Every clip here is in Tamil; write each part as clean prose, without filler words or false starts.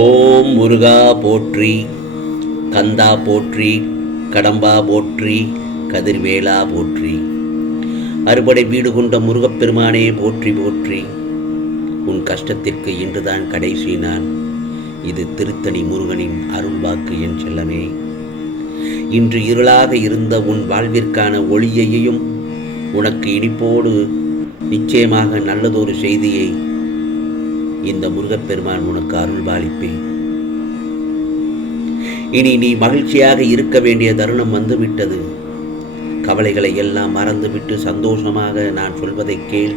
ஓம் முருகா போற்றி, கந்தா போற்றி, கடம்பா போற்றி, கதிர்வேலா போற்றி. அறுபடை வீடு கொண்ட முருகப்பெருமானே போற்றி போற்றி. உன் கஷ்டத்திற்கு இன்றுதான் கடைசி நாள். இது திருத்தணி முருகனின் அருள்வாக்கு என் செல்லமே. இன்று இருளாக இருந்த உன் வாழ்விற்கான ஒளியையும் உனக்கு இனிப்போடு நிச்சயமாக நல்லதொரு செய்தியை இந்த முருகப்பெருமான் உனக்கு அருள்பாலிப்பேன். இனி நீ மகிழ்ச்சியாக இருக்க வேண்டிய தருணம் வந்துவிட்டது. கவலைகளை எல்லாம் மறந்துவிட்டு சந்தோஷமாக நான் சொல்வதை கேள்.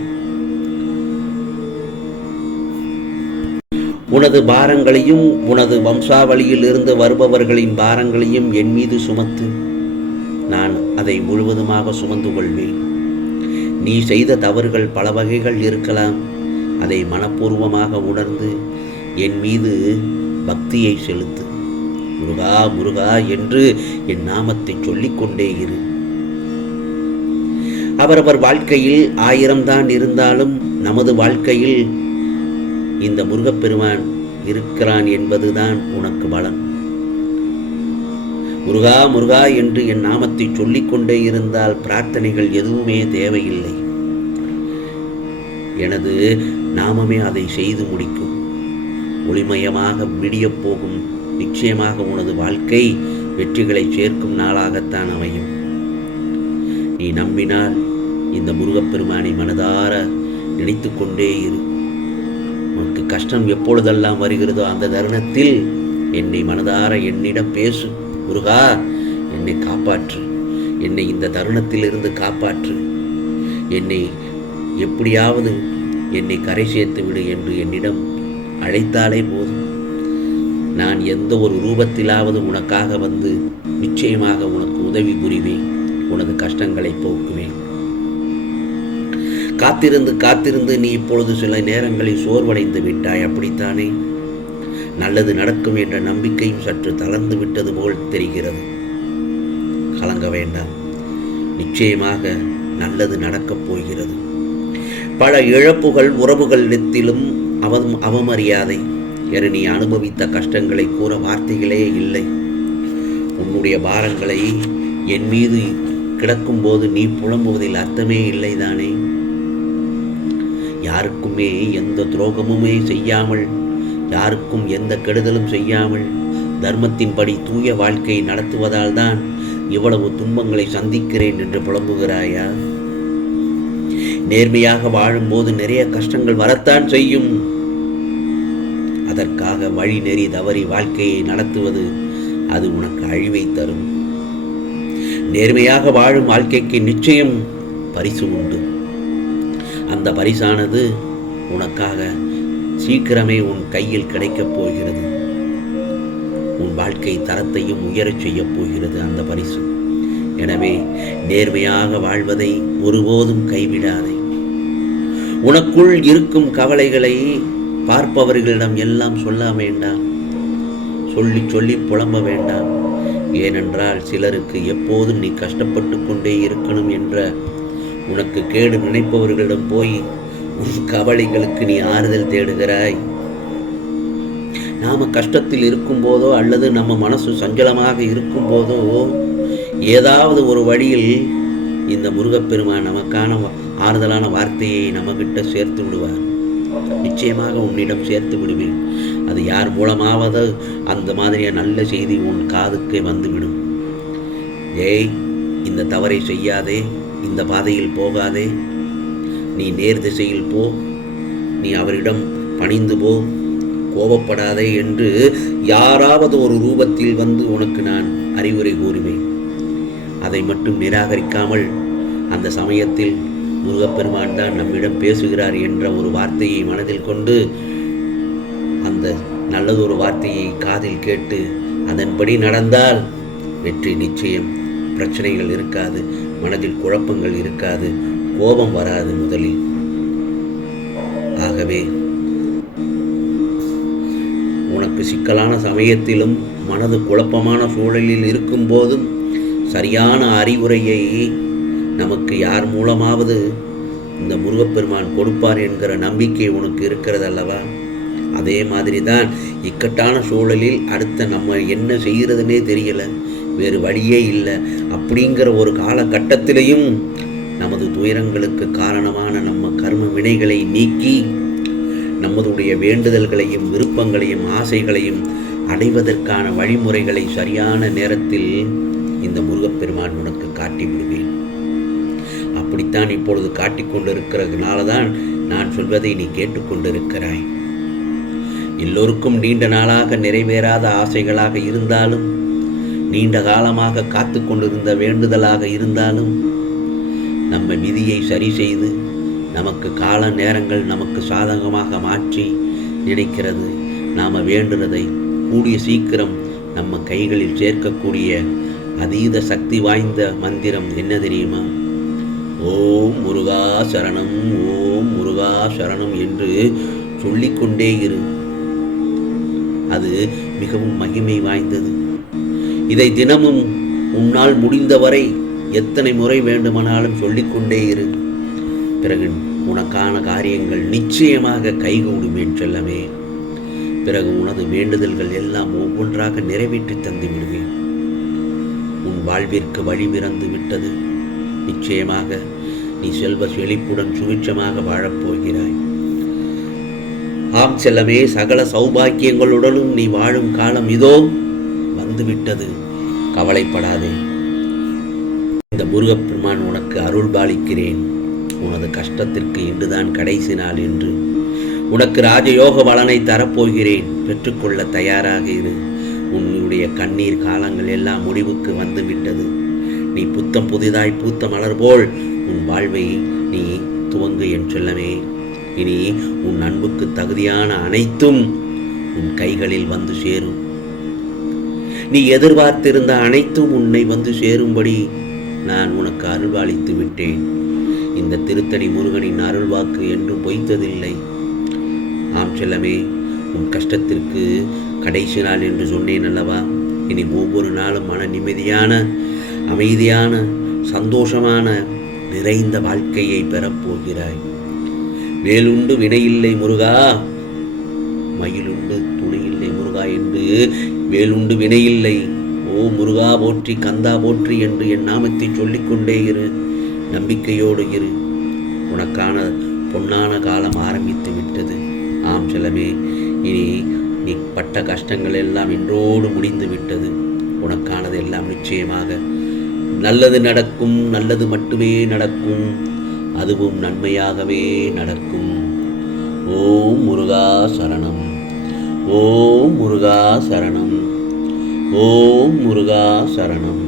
உனது பாரங்களையும் உனது வம்சாவளியில் இருந்து வருபவர்களின் பாரங்களையும் என் மீது சுமத்து. நான் அதை முழுவதுமாக சுமந்து கொள்வேன். நீ செய்த தவறுகள் பல வகைகள் இருக்கலாம். அதை மனப்பூர்வமாக உணர்ந்து என் மீது பக்தியை செலுத்து. முருகா முருகா என்று என் நாமத்தை சொல்லிக்கொண்டே இரு. அவரவர் வாழ்க்கையில் 1000 தான் இருந்தாலும் நமது வாழ்க்கையில் இந்த முருகப்பெருமான் இருக்கிறான் என்பதுதான் உனக்கு பலன். முருகா முருகா என்று என் நாமத்தை சொல்லிக்கொண்டே இருந்தால் பிரார்த்தனைகள் எதுவுமே தேவையில்லை. எனது நாமமே அதை செய்து முடிக்கும். ஒளிமயமாக விடியப் போகும். நிச்சயமாக உனது வாழ்க்கை வெற்றிகளை சேர்க்கும் நாளாகத்தான் அமையும். நீ நம்பினால் இந்த முருகப்பெருமானை மனதார நினைத்து கொண்டே இரு. உனக்கு கஷ்டம் எப்பொழுதெல்லாம் வருகிறதோ அந்த தருணத்தில் என்னை மனதார என்னிடம் பேசு. முருகா, என்னை காப்பாற்று, என்னை இந்த தருணத்திலிருந்து காப்பாற்று, என்னை எப்படியாவது என்னை கரை சேர்த்து விடு என்று என்னிடம் அழைத்தாலே போதும். நான் எந்த ஒரு ரூபத்திலாவது உனக்காக வந்து நிச்சயமாக உனக்கு உதவி புரிவேன். உனது கஷ்டங்களை போக்குவேன். காத்திருந்து காத்திருந்து நீ இப்பொழுது சில நேரங்களில் சோர்வடைந்து விட்டாய், அப்படித்தானே? நல்லது நடக்கும் என்ற நம்பிக்கையும் சற்று தளர்ந்து விட்டது போல் தெரிகிறது. கலங்க வேண்டாம், நிச்சயமாக நல்லது நடக்கப் போகிறது. பல இழப்புகள் உறவுகளிடத்திலும் அவமரியாதை என நீ அனுபவித்த கஷ்டங்களை கூற வார்த்தைகளே இல்லை. உன்னுடைய பாரங்களை என் மீது கிடக்கும்போது நீ புலம்புவதில் அர்த்தமே இல்லைதானே? யாருக்குமே எந்த துரோகமுமே செய்யாமல், யாருக்கும் எந்த கெடுதலும் செய்யாமல் தர்மத்தின்படி தூய வாழ்க்கை நடத்துவதால் தான் இவ்வளவு துன்பங்களை சந்திக்கிறேன் என்று புலம்புகிறாயா? நேர்மையாக வாழும்போது நிறைய கஷ்டங்கள் வரத்தான் செய்யும். அதற்காக வழி நெறி தவறி வாழ்க்கையை நடத்துவது அது உனக்கு அழிவை தரும். நேர்மையாக வாழும் வாழ்க்கைக்கு நிச்சயம் பரிசு உண்டு. அந்த பரிசானது உனக்காக சீக்கிரமே உன் கையில் கிடைக்கப் போகிறது. உன் வாழ்க்கை தரத்தையும் உயரச் செய்யப் போகிறது அந்த பரிசு. எனவே நேர்மையாக வாழ்வதை ஒருபோதும் கைவிடாதே. உனக்குள் இருக்கும் கவலைகளை பார்ப்பவர்களிடம் எல்லாம் சொல்ல வேண்டாம். சொல்லி சொல்லி புலம்ப வேண்டாம். ஏனென்றால் சிலருக்கு எப்போதும் நீ கஷ்டப்பட்டு கொண்டே இருக்கணும் என்ற உனக்கு கேடு நினைப்பவர்களிடம் போய் உன் கவலைகளுக்கு நீ ஆறுதல் தேடுகிறாய். நாம கஷ்டத்தில் இருக்கும் போதோ அல்லது நம்ம மனசு சஞ்சலமாக இருக்கும் போதோ ஏதாவது ஒரு வழியில் இந்த முருகப்பெருமான் நமக்கான ஆறுதலான வார்த்தையை நம்மகிட்ட சேர்த்து விடுவார். நிச்சயமாக உன்னிடம் சேர்த்து விடுவேன். அது யார் மூலமாவது அந்த மாதிரியா நல்ல செய்தி உன் காதுக்கே வந்துவிடும். ஏய், இந்த தவறை செய்யாதே, இந்த பாதையில் போகாதே, நீ நேர் திசையில் போ, நீ அவரிடம் பணிந்து போ, கோபப்படாதே என்று யாராவது ஒரு ரூபத்தில் வந்து உனக்கு நான் அறிவுரை கூறுவேன். அதை மட்டும் நிராகரிக்காமல் அந்த சமயத்தில் முருகப்பெருமான் தான் நம்மிடம் பேசுகிறார் என்ற ஒரு வார்த்தையை மனதில் கொண்டு அந்த நல்லதொரு வார்த்தையை காதில் கேட்டு அதன்படி நடந்தால் வெற்றி நிச்சயம். பிரச்சனைகள் இருக்காது, மனதில் குழப்பங்கள் இருக்காது, கோபம் வராது முதலில். ஆகவே உனக்கு சிக்கலான சமயத்திலும் மனது குழப்பமான சூழலில் இருக்கும் போதும் சரியான அறிவுரையை நமக்கு யார் மூலமாவது இந்த முருகப்பெருமான் கொடுப்பார் என்கிற நம்பிக்கை உனக்கு இருக்கிறது அல்லவா? அதே மாதிரி தான் இக்கட்டான சூழலில் அடுத்த நம்ம என்ன செய்கிறதுனே தெரியலை, வேறு வழியே இல்லை அப்படிங்கிற ஒரு காலகட்டத்திலையும் நமது துயரங்களுக்கு காரணமான நம்ம கர்ம வினைகளை நீக்கி நம்மளுடைய வேண்டுதல்களையும் விருப்பங்களையும் ஆசைகளையும் அடைவதற்கான வழிமுறைகளை சரியான நேரத்தில் இந்த முருகப்பெருமான் உனக்கு காட்டி விடுவேன். அப்படித்தான் இப்பொழுது காட்டிக் கொண்டிருக்கிறதுனால தான் நான் சொல்வதை நீ கேட்டுக்கொண்டிருக்கிறாய். எல்லோருக்கும் நீண்ட நாளாக நிறைவேறாத ஆசைகளாக இருந்தாலும், நீண்ட காலமாக காத்து கொண்டிருந்த வேண்டுதலாக இருந்தாலும், நம்ம விதியை சரி செய்து நமக்கு கால நேரங்கள் நமக்கு சாதகமாக மாற்றி நினைக்கிறது. நாம் வேண்டுறதை கூடிய சீக்கிரம் நம்ம கைகளில் சேர்க்கக்கூடிய அதீத சக்தி வாய்ந்த மந்திரம் என்ன தெரியுமா? ஓம் முருகா சரணம், ஓம் முருகா சரணம் என்று சொல்லிக்கொண்டே இரு. அது மிகவும் மகிமை வாய்ந்தது. இதை தினமும் உன்னால் முடிந்தவரை எத்தனை முறை வேண்டுமானாலும் சொல்லிக்கொண்டே இரு. பிறகு உனக்கான காரியங்கள் நிச்சயமாக கைகூடும் என் செல்லமே. பிறகு உனது வேண்டுதல்கள் எல்லாம் ஒவ்வொன்றாக நிறைவேற்றி தந்து விடுவேன். உன் வாழ்விற்கு வழி பிறந்து விட்டது. நிச்சயமாக நீ செல்வ செழிப்புடன் சுபிட்சமாக வாழப்போகிறாய். ஆம் செல்லமே, சகல சௌபாக்கியங்களுடனும் நீ வாழும் காலம் இதோ வந்துவிட்டது. கவலைப்படாதே. இந்த முருகப்பெருமான் உனக்கு அருள் பாலிக்கிறேன். உனது கஷ்டத்திற்கு இன்றுதான் கடைசி நாள் என்று உனக்கு ராஜயோக பலனை தரப்போகிறேன். பெற்றுக்கொள்ள தயாராக இரு. உன்னுடைய கண்ணீர் காலங்கள் எல்லாம் முடிவுக்கு வந்துவிட்டது. நீ புத்தம் புதிதாய் பூத்த மலர் போல் உன் வாழ்வை நீ துவங்கு என் செல்லமே. இனி உன் அன்புக்கு தகுதியான அனைத்தும் உன் கைகளில் வந்து சேரும். நீ எதிர்பார்த்திருந்த அனைத்தும் உன்னை வந்து சேரும்படி நான் உனக்கு அருள்வாளித்து விட்டேன். இந்த திருத்தணி முருகனின் அருள்வாக்கு என்றும் பொய்த்ததில்லை. ஆம் செல்லமே, உன் கஷ்டத்திற்கு கடைசி நாள் என்று சொன்னேன் அல்லவா? இனி ஒவ்வொரு நாளும் மன நிம்மதியான, அமைதியான, சந்தோஷமான, நிறைந்த வாழ்க்கையை பெறப்போகிறாய். வேலுண்டு வினையில்லை முருகா, மயிலுண்டு துணையில்லை முருகா என்று வேலுண்டு வினையில்லை. ஓ முருகா போற்றி, கந்தா போற்றி என்று என் நாமத்தை சொல்லிக்கொண்டே இரு. நம்பிக்கையோடு இரு. உனக்கான பொன்னான காலம் ஆரம்பித்து விட்டது. ஆம் செல்லமே, இனி நீ பட்ட கஷ்டங்கள் எல்லாம் இன்றோடு முடிந்து விட்டது. உனக்கானது எல்லாம் நிச்சயமாக நல்லது நடக்கும். நல்லது மட்டுமே நடக்கும். அதுவும் நன்மையாகவே நடக்கும். ஓம் முருகா சரணம், ஓம் முருகா சரணம், ஓம் முருகா சரணம்.